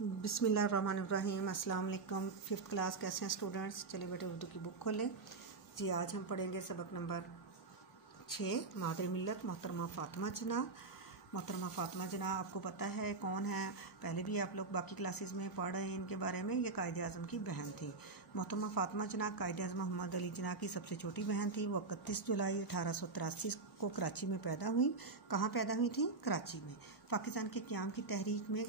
बिस्मिल्लाहिर्रहमानिर्रहीम। अस्सलाम वालेकुम। 5th क्लास कैसे हैं स्टूडेंट्स? चलिए बेटे उर्दू की बुक खोलें जी। आज हम पढ़ेंगे सबक नंबर 6 मादर मिल्लत मोहतरमा फ़ातिमा जना। मोहतरमा फ़ातिमा जना आपको पता है कौन है, पहले भी आप लोग बाकी क्लासेस में पढ़ रहे हैं इनके बारे में। ये कायद आज़म की बहन थी। मोहतरमा फ़ातिमा जना कायद आज़म मोहम्मद अली जना की सबसे छोटी बहन थी। वो 31 जुलाई 1883 को कराची में पैदा हुई। कहाँ पैदा हुई थी? कराची में। पाकिस्तान के क़याम की तहरीक में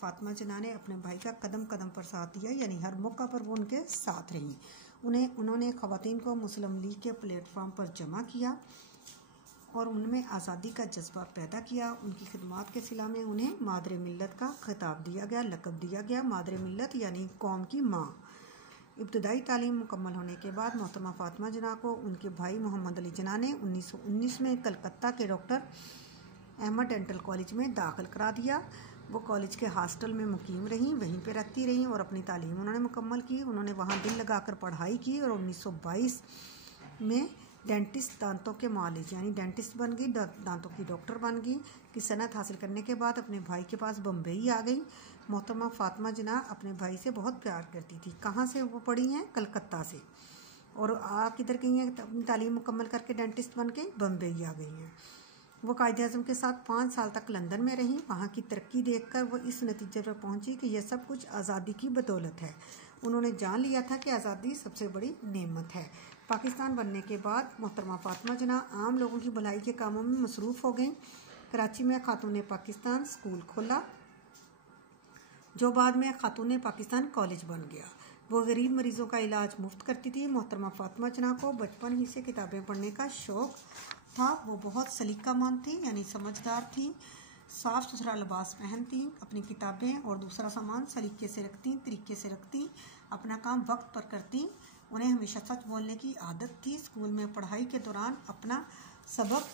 फ़ातिमा जना ने अपने भाई का कदम कदम पर साथ दिया, यानी हर मौका पर वो उनके साथ रही। उन्होंने ख़वातीन को मुस्लिम लीग के प्लेटफार्म पर जमा किया और उनमें आज़ादी का जज्बा पैदा किया। उनकी खिदमात के सिला में उन्हें मादर मिल्लत का खिताब दिया गया, लक़ब दिया गया। मादर मिल्लत यानी कौम की माँ। इब्तदाई तालीम मुकम्मल होने के बाद मोहतरमा फ़ातिमा जना को उनके भाई मोहम्मद अली जना ने 1919 में कलकत्ता के डॉक्टर अहमद डेंटल कॉलेज में दाखिल करा दिया। वो कॉलेज के हॉस्टल में मुकीम रहीं, वहीं पे रहती रहीं और अपनी तालीम उन्होंने मुकम्मल की। उन्होंने वहाँ दिल लगाकर पढ़ाई की और 1922 में डेंटिस्ट दांतों के मालिज यानी डेंटिस्ट बन गई, दांतों की डॉक्टर बन गई। की सनत हासिल करने के बाद अपने भाई के पास बम्बई आ गई। मोहतरमा फ़ातिमा जना अपने भाई से बहुत प्यार करती थी। कहाँ से वो पढ़ी हैं? कलकत्ता से। और किधर गई हैं? अपनी तालीम मुकम्मल करके डेंटिस्ट बन के बम्बई आ गई हैं। वो कायद आज़म के साथ 5 साल तक लंदन में रहीं। वहाँ की तरक्की देखकर वो इस नतीजे पर पहुँची कि यह सब कुछ आज़ादी की बदौलत है। उन्होंने जान लिया था कि आज़ादी सबसे बड़ी नेमत है। पाकिस्तान बनने के बाद मोहतरमा फ़ातिमा जना आम लोगों की भलाई के कामों में मसरूफ़ हो गईं। कराची में खातून पाकिस्तान स्कूल खोला, जो बाद में खातून पाकिस्तान कॉलेज बन गया। वो गरीब मरीज़ों का इलाज मुफ्त करती थी। मोहतरमा फ़ातिमा जना को बचपन ही से किताबें पढ़ने का शौक़ था। वो बहुत सलीकामंद थी, यानी समझदार थी। साफ़ सुथरा लिबास पहनती, अपनी किताबें और दूसरा सामान सलीके से रखती, तरीके से रखती, अपना काम वक्त पर करती। उन्हें हमेशा सच बोलने की आदत थी। स्कूल में पढ़ाई के दौरान अपना सबक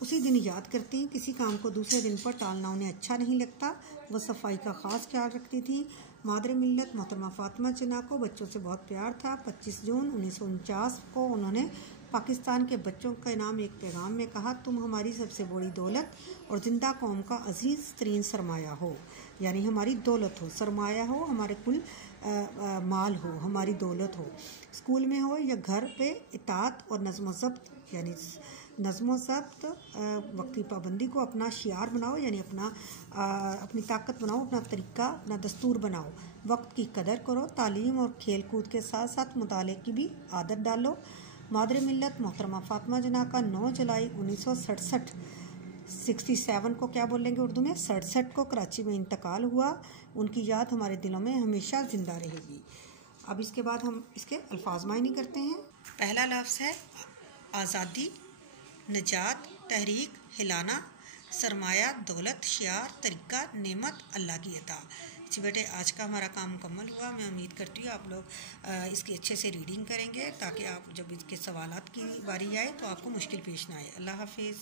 उसी दिन याद करती। किसी काम को दूसरे दिन पर टालना उन्हें अच्छा नहीं लगता। वो सफाई का ख़ास ख्याल रखती थी। मादर मिल्लत मोहतरमा फ़ातिमा जना को बच्चों से बहुत प्यार था। 25 जून 1949 को उन्होंने पाकिस्तान के बच्चों के नाम एक पैगाम में कहा, तुम हमारी सबसे बड़ी दौलत और ज़िंदा कौम का अजीज़ तरीन सरमाया हो, यानी हमारी दौलत हो, सरमाया हो, हमारे कुल माल हो, हमारी दौलत हो। स्कूल में हो या घर पे इताअत और नज़्म ज़ब्त, यानी नज़्म ज़ब्त वक्ती पाबंदी को अपना शियार बनाओ, यानी अपनी ताकत बनाओ, अपना तरीका, अपना दस्तूर बनाओ। वक्त की कदर करो। तालीम और खेल कूद के साथ साथ मुताले की भी आदत डालो। मादर मिल्लत मोहतरमा फ़ातिमा जना का 9 जुलाई 1967 को क्या बोलेंगे उर्दू में? 67 को कराची में इंतकाल हुआ। उनकी याद हमारे दिलों में हमेशा ज़िंदा रहेगी। अब इसके बाद हम इसके अल्फाज मायने करते हैं। पहला लफ्ज़ है आज़ादी, नजात, तहरीक, हिलाना, सरमाया, दौलत, शियार, तरीका, नेमत, अल्लाह की अता। जी बेटे, आज का हमारा काम मुकम्मल हुआ। मैं उम्मीद करती हूँ आप लोग इसकी अच्छे से रीडिंग करेंगे, ताकि आप जब इसके सवालात की बारी आए तो आपको मुश्किल पेश ना आए। अल्लाह हाफिज़।